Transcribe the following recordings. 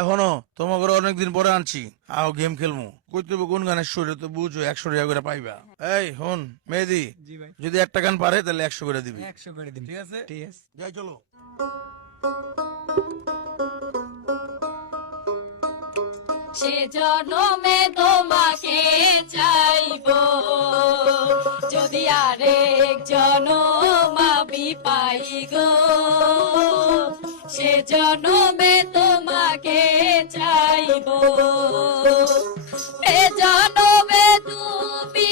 এখনো তোমাকে অনেকদিন পরে আনছি, আও গেম খেলমু। কইতে হবে কোন গানের সুরে তো বুঝো, 100 টাকা করে পাইবা। এই হন মেহেদি, জি ভাই, যদি একটা গান পারে তাহলে 100 করে দিবি, 100 করে দিন। ঠিক আছে? ঠিক আছে। যাই চলো। সে জনমে তোমাকে চাইবো, যদি আরেক জনম আমি পাই গো। সে জনমে তোমাকে চাইবো, এ জনমে তুমি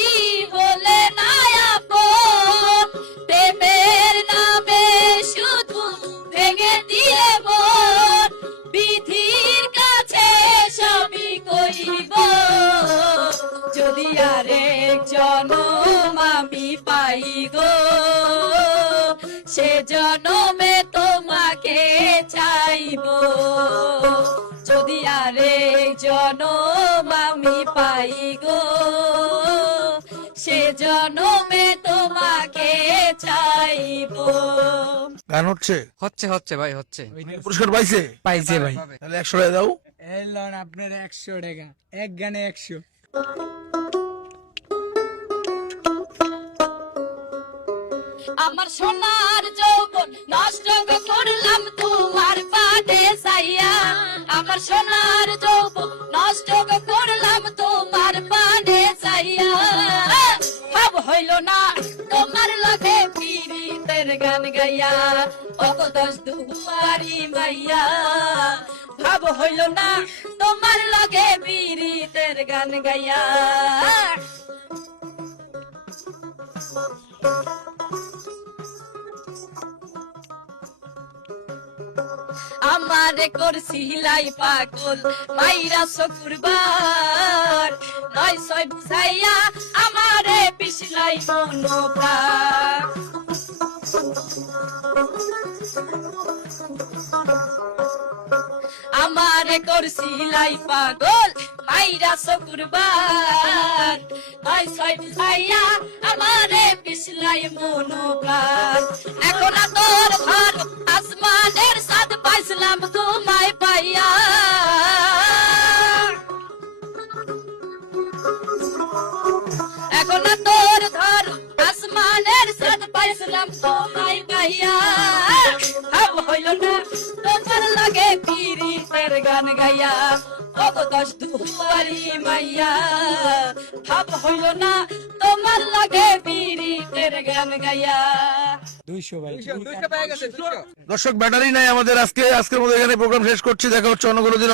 হলে না আপন। প্রেমের নামে শুধু ভেঙে দিয়ে মন, বিধির কাছে সবই কইব। যদি আরেক জনম আমি পাই গো, সে জনমে তোমাকে চাইবো। যদি আরেক জনম আমি পাই গো, সে জনমে তোমাকে চাইবো। গান হচ্ছে? হচ্ছে হচ্ছে ভাই হচ্ছে। পুরস্কার পাইছে? পাইছে ভাই। তাহলে 100 টাকা দাও। এলন আপনার 100 টাকা, এক গানে 100। আমার সোনার যৌবন নষ্ট করলাম তোমার পানে চাইয়া। আমার সোনার যৌবন নষ্ট করলাম তোমার পানে চাইয়া। ভাব হইল না তোমার লগে পীড়িতের গান গাইয়া, অত দশ দুয়ারি মাইয়া। ভাব হইল না তোমার লগে পীড়িতের গান গাইয়া। আমারে করছিলাই পাগল মাইরা শুক্রবার, 900 বুঝাইয়া আমারে পিছলাই মনোপ্রাণ। আমারে করছিলাই পাগল মাইরা শুক্রবার, 900 বুঝাইয়া আমারে পিছলাই মনোপ্রাণ। এখন তোর ঘর আসমানের সাথ পাইছিলাম তোমায় পাইয়া। এখন তোর ঘর আসমানের সাথ পাইছিলাম তোমায় পাইয়া। ভাব হইল না তোমার লাগে পীড়িতের গান গাইয়া, কত দশ দুয়ারি মাইয়া। ভাব হইল না তোমার লাগে পীড়িতের গান গাইয়া। 200 ভাই। দর্শক ব্যাটারি নাই আমাদের আজকের মতো এখানে প্রোগ্রাম শেষ করছি। দেখা হচ্ছে অন্য কোনো দিন।